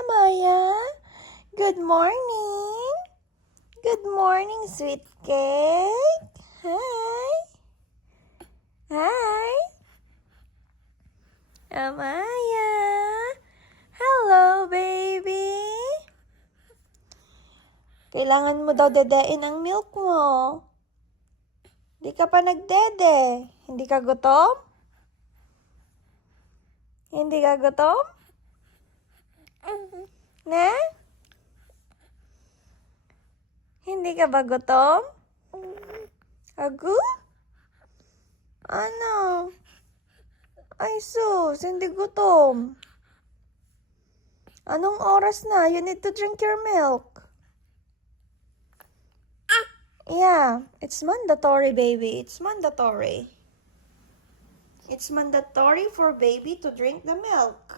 Amaya. Good morning. Good morning, sweet cake. Hi. Hi. Amaya. Hello, baby. Kailangan mo daw dedein ang milk mo. Di ka pa nagdede. Hindi ka gutom? Hindi ka gutom? Na? Hindi ka ba gutom? Agu? Ano? Ay sus, hindi gutom. Anong oras na? You need to drink your milk. Yeah, it's mandatory, baby. It's mandatory. It's mandatory for baby to drink the milk.